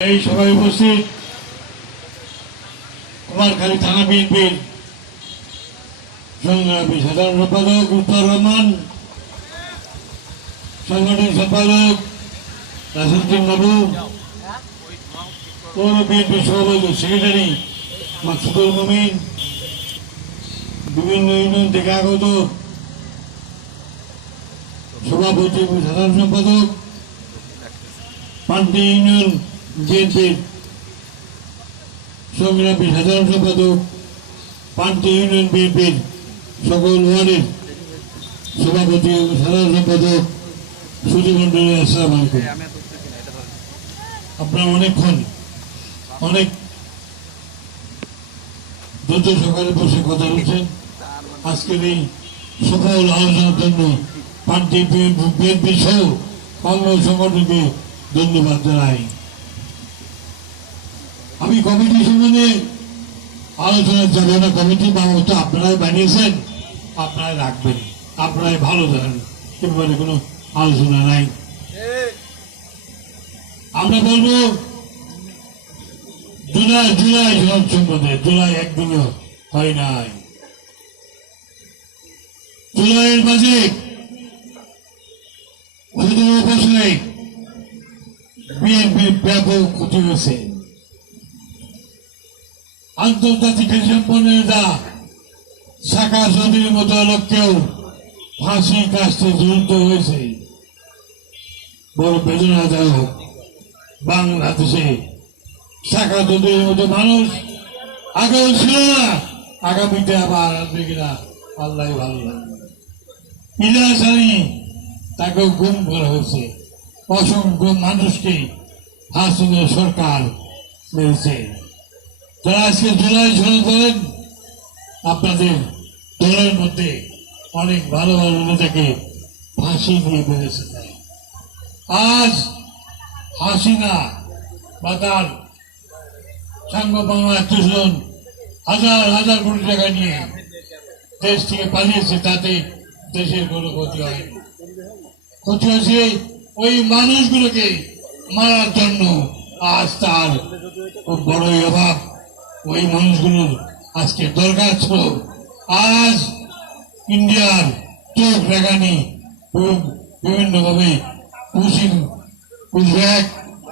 এই সভায় উপস্থিত কুমারখালী থানা বিএনপির সংগ্রামী সাধারণ সম্পাদক লুৎফর রহমান, সাংগঠনিক সম্পাদক রাসেলউদ্দিন বাবু, পৌর বিএনপির সভাপতি সেক্রেটারি মাকসুদুল মুমিন, বিভিন্ন ইউনিয়ন থেকে আগত সভাপতি এবং সাধারণ সম্পাদক, পান্তি ইউনিয়ন বিএনপির সংগ্রামী সাধারণ সম্পাদক, পান্তি ইউনিয়ন বিএনপির সকল ওয়ার্ডের সভাপতি এবং সাধারণ সম্পাদক, সুধীমণ্ডলী, আসসালামু আলাইকুম। আপনারা অনেক দ্রুত সকালে বসে কথা বলছেন। আজকের এই সফল আলোচনার জন্য পান্তি বিএনপি সহ অঙ্গ সংগঠনকে ধন্যবাদ জানাই। আমি কমিটি সম্বন্ধে আলোচনা যাবে না, কমিটি ব্যবস্থা আপনারাই বানিয়েছেন, আপনারাই রাখবেন, আপনারাই ভালো জানেন, এবারে কোনো আলোচনা নাই। আমরা বলবো জুলাই সম্বন্ধে, জুলাই একদিনও হয় নাই। জুলাইয়ের মাঝে শুধু বছরে বিএনপির ব্যাপক ক্ষতি হয়েছে। আন্তর্জাতিক সম্পন্নতা শাখা চৌধুরীর মতো লোককেও ফাঁসি কাস্তে জড়িত হয়েছে। বড় বেদনাদায়ক। বাংলাদেশে শাখা চৌধুরীর মতো মানুষ আগেও ছিল না, আগামীতে আবার আসবে কিনা আল্লাহ ভালো লাগে। ইলিয়াস আলী তাকেও গুম করা হয়েছে। অসংখ্য মানুষকে হাসিনা সরকার মেরেছে। যারা আজকে জুলাই সনদ করেন, আপনাদের দলের মধ্যে অনেক ভালো ভালো নেতাকে ফাঁসি দিয়ে বেড়েছে। আজ হাসিনা বা তার সাঙ্গ বাংলা আত্মীয়স্বজন হাজার হাজার কোটি টাকা নিয়ে দেশ থেকে পালিয়েছে, তাতে দেশের কোনো ক্ষতি হয়নি। ক্ষতি হয়েছে ওই মানুষগুলোকে মারার জন্য। আজ তার বড়ই অভাব। ওই মানুষগুলোর আজকে দরকার ছিল। আজ ইন্ডিয়ার চোখ রাগানি বিভিন্নভাবে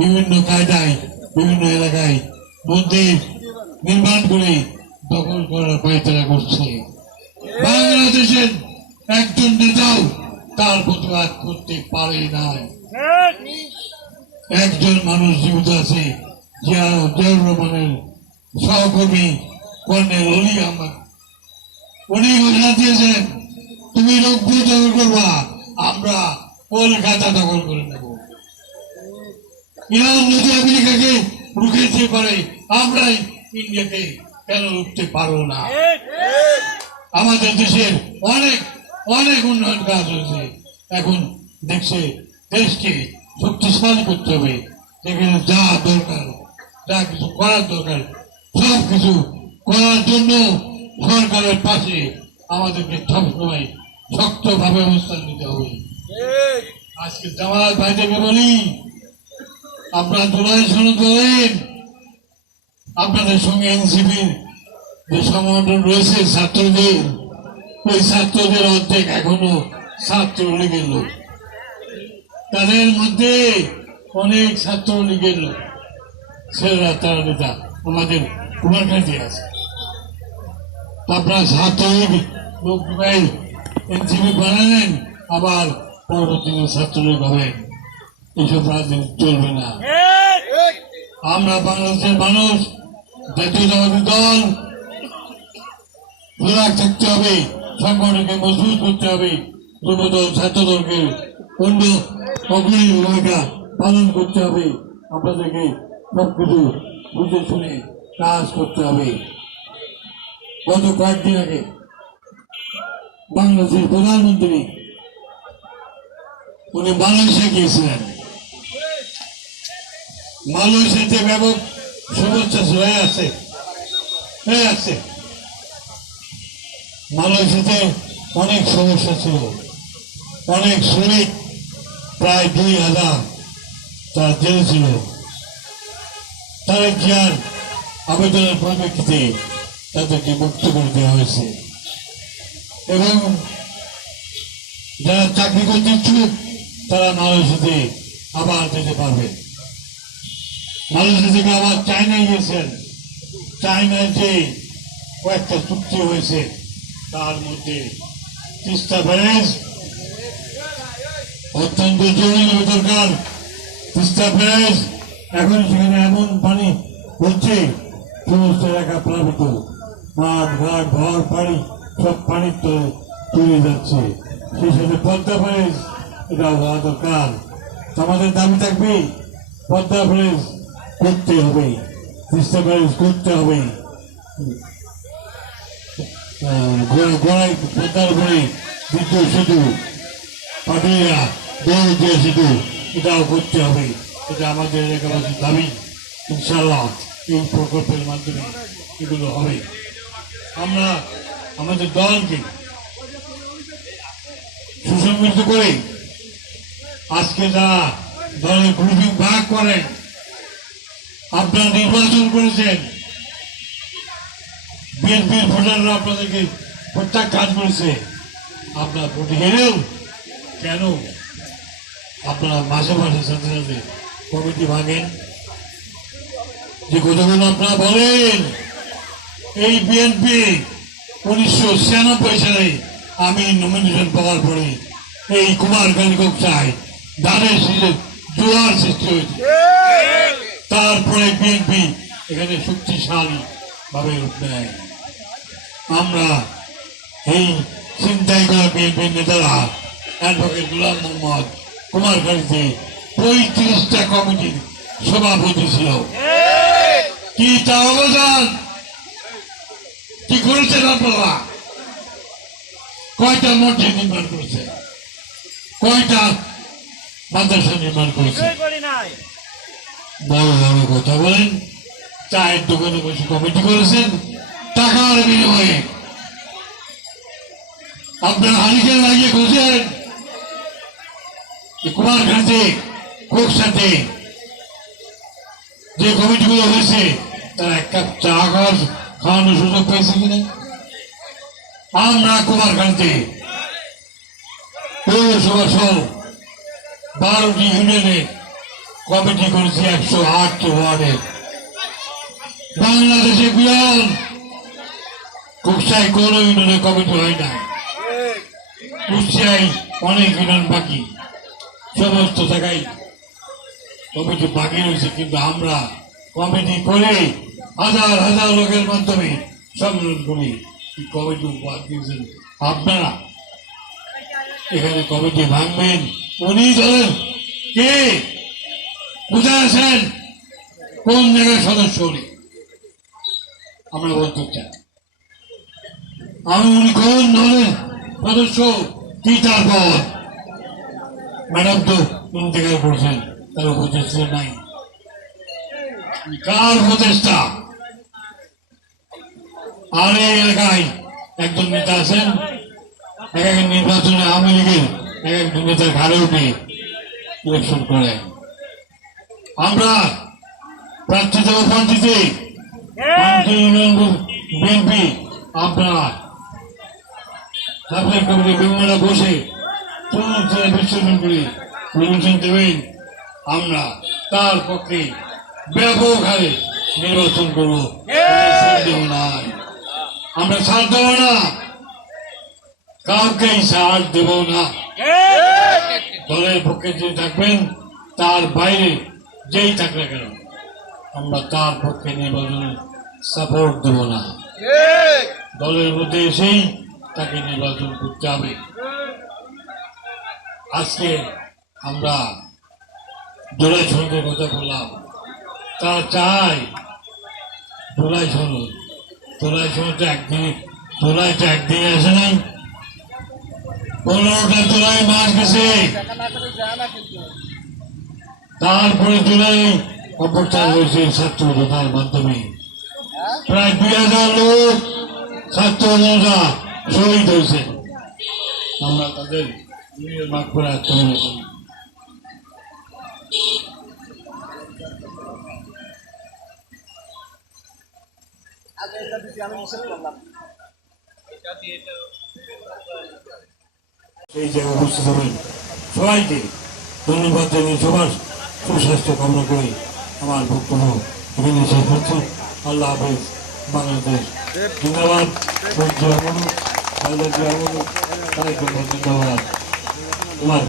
বিভিন্ন কায়দায় বিভিন্ন এলাকায় মন্দির নির্মাণ করে দখল করার পায়তারা করছে। বাংলাদেশের একজন নেতাও তার প্রতিবাদ করতে পারে নাই। একজন মানুষ জীবিত আছে, জিয়াউর রহমানের সহকর্মী কর্নেল অলি আহমদ। উনি ঘোষণা দিয়েছেন, তুমি রংপুর দখল করবা, আমরা কলকাতা দখল করে নেব। ইরান যদি আমেরিকাকে রুখে দিতে পারে, আমরাই ইন্ডিয়াকে কেন রুখতে পারবো না? আমাদের দেশের অনেক অনেক উন্নয়ন কাজ হয়েছে। এখন দেখছে দেশকে শক্তিশালী করতে হবে। যেখানে যা দরকার, যা কিছু করার দরকার, সব কিছু করার জন্য সরকারের পাশে আমাদেরকে সবসময় শক্তভাবে অবস্থান নিতে হবে। আজকে জামাত ভাইদেরকে বলি, আপনারা জুলাই সনদ করেন, আপনাদের সঙ্গে এনসিপির যে সংগঠন রয়েছে ছাত্রদের, ওই ছাত্রদের অর্ধেক এখনো ছাত্রলীগের লোক। তাদের মধ্যে অনেক ছাত্রলীগের লোক ছেলেরা, তারা নেতা আমাদের কুমারখালী আছে। আপনারা ছাত্রলীগ লোক এনসিপি বানালেন, আবার পরবর্তীতে ছাত্রলীগ হবেন, এইসব রাজনীতি চলবে না। আমরা বাংলাদেশের মানুষ, জাতীয়তাবাদী দল সজাগ থাকতে হবে, সংগঠনকে মজবুত করতে হবে, যুবদল ছাত্রদলকে অন্য অগ্রণী ভূমিকা পালন করতে হবে। আপনাদেরকে সবকিছু বুঝে শুনে কাজ করতে হবে। গত কয়েকদিন আগে বাংলাদেশের প্রধানমন্ত্রী উনি মালয়েশিয়া গিয়েছিলেন। মালয়েশিয়াতে ব্যাপক সমস্যা হয়ে আছে। মালয়েশিয়াতে অনেক সমস্যা ছিল। অনেক শ্রমিক, প্রায় 2000 তারা জেলে ছিল। তারা জিয়ার আবেদনের পরিপ্রেক্ষিতে তাদেরকে মুক্ত করে দেওয়া হয়েছে এবং যারা চাকরি করতে ইচ্ছুক তারা মালয়েশিয়াতে আবার যেতে পারবে। মালয়েশিয়া থেকে আবার চায়নায় গেছেন। চায়নায় যে কয়েকটা চুক্তি হয়েছে তার মধ্যে তিস্তা ব্যারেজ অত্যন্ত জরুরি দরকার। তিস্তা ব্যারেজ এখন সেখানে এমন পানি হচ্ছে সমস্ত এলাকা প্লাবিত, মাঠ ঘাট ঘর বাড়ি সব পানির তলে চলে যাচ্ছে। সেই সাথে পদ্মা ব্যারেজ এটা হওয়া দরকার। আমাদের দাবি থাকবে পদ্মা ব্যারেজ করতে হবে, তিস্তা ব্যারেজ করতে হবে। গোড়ায় পদ্মার উপরে দ্বিতীয় সেতু পাটুরিয়া দৌড়িয়া সেতু এটাও করতে হবে। এটা আমাদের এলাকাবাসীর দাবি। ইনশাল্লাহ এই প্রকল্পের মাধ্যমে এগুলো হবে। আমরা আমাদের দলকে সুসংগঠিত করে আজকে যারা দলের গ্রুপিং ভাগ করেন, আপনারা নির্বাচন করেছেন, বিএনপির ভোটাররা আপনাদেরকে প্রত্যাখ্যান করেছে। আপনার ভোটে হেরেও কেন আপনারা মাসে মাসে সাথে সাথে কমিটি ভাঙেন? যে কথাগুলো আপনারা বলেন, এই বিএনপি 1996 সালে আমি নমিনেশন পাওয়ার পরে এই কুমারখালী কক্ষায় ধানের শীষের জোয়ার সৃষ্টি হয়েছে। তারপরে বিএনপি এখানে শক্তিশালী ভাবে রূপ নেয়। আমরা এই চিন্তাই করা বিএনপির নেতারা অ্যাডভোকেট গোলাম মোহাম্মদ কুমারখালীতে 35টা কমিটির সভাপতি ছিল। কি তা অবদান কি করেছেন আপনারা? কয়টা মসজিদ নির্মাণ করেছে, কয়টা মাদ্রাসা নির্মাণ করেছে? বড় বড় কথা বলেন। চায়ের দোকানে বসে কমিটি করেছেন টাকার বিনিময়ে। আপনার হারিকেন লাগিয়ে খুঁজেন কুমারখালীতে কোকসাতে যে কমিটিগুলো হয়েছে তারা এক কাপ চা খাওয়ানোর সুযোগ পেয়েছে কিনা? আমরা কুমারখালীতে পৌরসভা সহ 12টি ইউনিয়নে কমিটি করেছি 108টি ওয়ার্ডে। বাংলাদেশে বিরল কুকসায় কোন ইউনিয়নে কমিটি হয় না। কুষ্টিয়ায় অনেক ইউনিয়ন বাকি, সমস্ত জায়গায় কমিটি বাকি রয়েছে। কিন্তু আমরা কমিটি করে হাজার হাজার লোকের মাধ্যমে সম্মেলন করি। কমিটি উপহার দিয়েছেন আপনারা। এখানে কমিটি ভাঙবেন, উনি দলের কে বুঝে আছেন কোন জায়গায় সদস্য উনি আমরা বলতে চাই। আমি উনি কোন দলের সদস্য কি তারপর ম্যাডাম তো কোন জায়গায় করছেন তার উপদেষ্টা নাই। কার উপদেষ্টা? আর এই এলাকায় একজন নেতা আছেন, এক এক নির্বাচনে আওয়ামী লীগের এক একজন নেতার ঘাড়ে উঠে ইলেকশন করেন। আমরা প্রার্থী দেব পার্টিতে বিএনপি আপনারা সাবজেক্ট কমিটি বিভিন্ন বসে বিশ্লেষণ করে নির্বাচন দেবেন। আমরা তার পক্ষে ব্যাপক হারে নির্বাচন করবো। আমরা ছাড় দেব না, কাউকেই ছাড় দেব না। দলের পক্ষে যে থাকবেন তার বাইরে যেই থাক না কেন আমরা তার পক্ষে নির্বাচনে সাপোর্ট দেব না। দলের মধ্যে এসেই তাকে নির্বাচন করতে হবে। আজকে আমরা দোলাই সনদের কথা বললাম, তা চাই দোলাই সনদ। দোলাই সনদ একদিন, দোলাই তো একদিনে আসে নাই, 15টা দোলাই মাস গেছে। তারপরে দোলাই অপপ্রচার হয়েছে ছাত্র জনতার মাধ্যমে। প্রায় 2000 লোক ছাত্র জনতা শহীদ হয়েছে। আমরা তাদের মাঠ করে আত্মমনে করি। এই জায়গায় উপস্থিত হবেন সবাইকে ধন্যবাদ জানিয়ে সবার সুস্বাস্থ্য কামনা করে আমার বক্তব্য এখানে শেষ হচ্ছে। আল্লাহ হাফেজ। বাংলাদেশ জিন্দাবাদ। সূর্য আমল, জিন্দাবাদ। তোমার